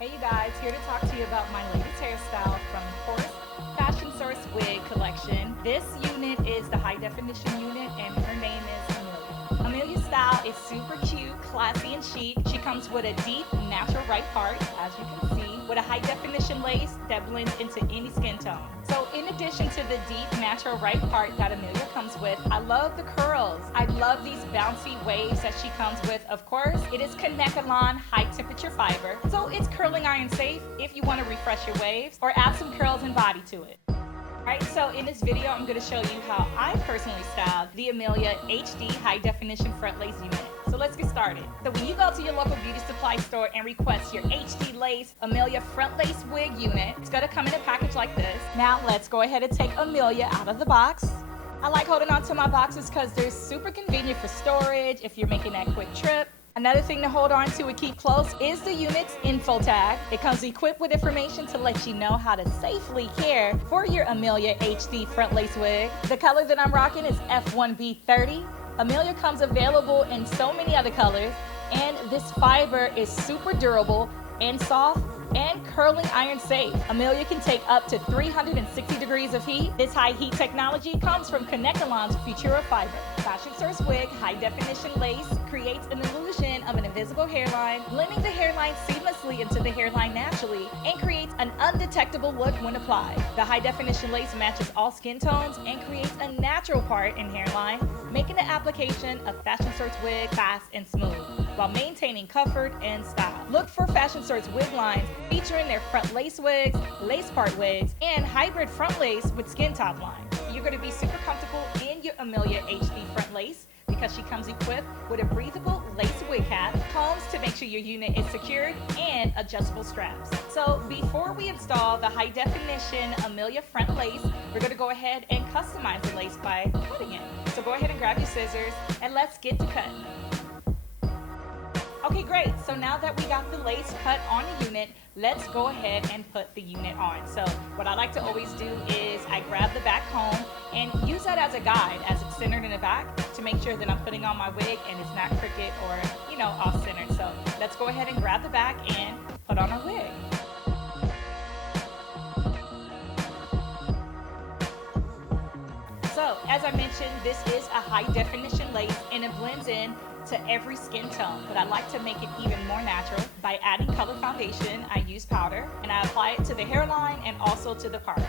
Hey you guys, here to talk to you about my latest hairstyle from, of course, Fashion Source Wig Collection. This unit is the high definition unit and her name is Amelia. Amelia's style is super cute, classy, and chic. She comes with a deep, natural right part, as you can see, with a high definition lace that blends into any skin tone. So in addition to the deep, natural right part that Amelia comes with, I love the curls. I love these bouncy waves that she comes with. Of course, it is Kanekalon high temperature fiber, so it's curling iron safe if you want to refresh your waves or add some curls and body to it. Alright, so in this video, I'm going to show you how I personally styled the Amelia HD High Definition Front Lace Unit. So let's get started. So when you go to your local beauty supply store and request your HD Lace Amelia Front Lace Wig Unit, it's going to come in a package like this. Now let's go ahead and take Amelia out of the box. I like holding on to my boxes because they're super convenient for storage if you're making that quick trip. Another thing to hold on to and keep close is the unit's info tag. It comes equipped with information to let you know how to safely care for your Amelia HD front lace wig. The color that I'm rocking is F1B30. Amelia comes available in so many other colors, and this fiber is super durable and soft and curling iron safe. Amelia can take up to 360 degrees of heat. This high heat technology comes from Kanekalon Futura fiber. Fashion Source Wig high definition lace creates an illusion of an invisible hairline, blending the hairline seamlessly into the hairline naturally and creates an undetectable look when applied. The high definition lace matches all skin tones and creates a natural part in hairline, making the application of Fashion Source Wig fast and smooth while maintaining comfort and style. Look for Fashion Source Wig lines featuring their front lace wigs, lace part wigs, and hybrid front lace with skin top line. You're going to be super comfortable in your Amelia HD front lace because she comes equipped with a breathable lace wig cap, combs to make sure your unit is secured, and adjustable straps. So before we install the high definition Amelia front lace, we're going to go ahead and customize the lace by cutting it. So go ahead and grab your scissors and let's get to cutting. Okay, great. So now that we got the lace cut on the unit, let's go ahead and put the unit on. So what I like to always do is I grab the back comb and use that as a guide as it's centered in the back to make sure that I'm putting on my wig and it's not crooked or, off-centered. So let's go ahead and grab the back and put on our wig. So as I mentioned, this is a high definition lace and it blends in to every skin tone, but I like to make it even more natural by adding color foundation. I use powder and I apply it to the hairline and also to the part.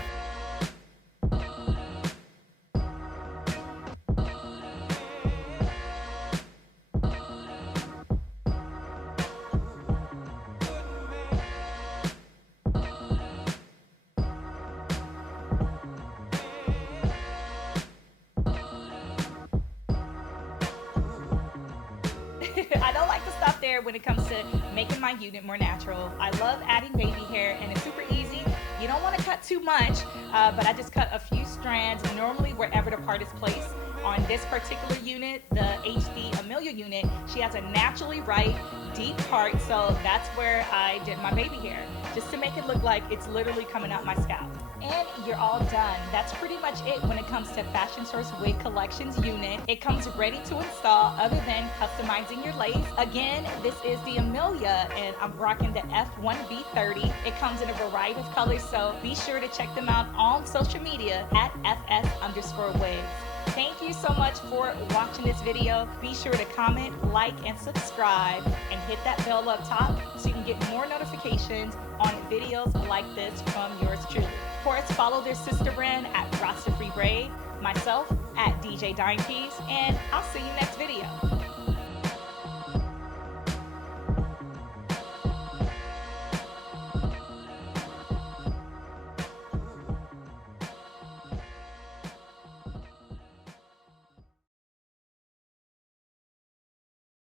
I don't like to stop there when it comes to making my unit more natural. I love adding baby hair and it's super easy. You don't want to cut too much, but I just cut a few strands, normally wherever the part is placed. On this particular unit, the HD Amelia unit, she has a naturally right, deep part, so that's where I did my baby hair, just to make it look like it's literally coming out my scalp. And you're all done. That's pretty much it when it comes to Fashion Source Wig Collections unit. It comes ready to install other than customizing your lace. Again, this is the Amelia and I'm rocking the F1B30. It comes in a variety of colors, so be sure to check them out on social media at FS_wigs. Thank you so much for watching this video. Be sure to comment, like, and subscribe, and hit that bell up top so you can get more notifications on videos like this from yours truly. Of course, follow their sister brand at RastAfri Braid, myself at DJ Dimepiece, and I'll see you next video.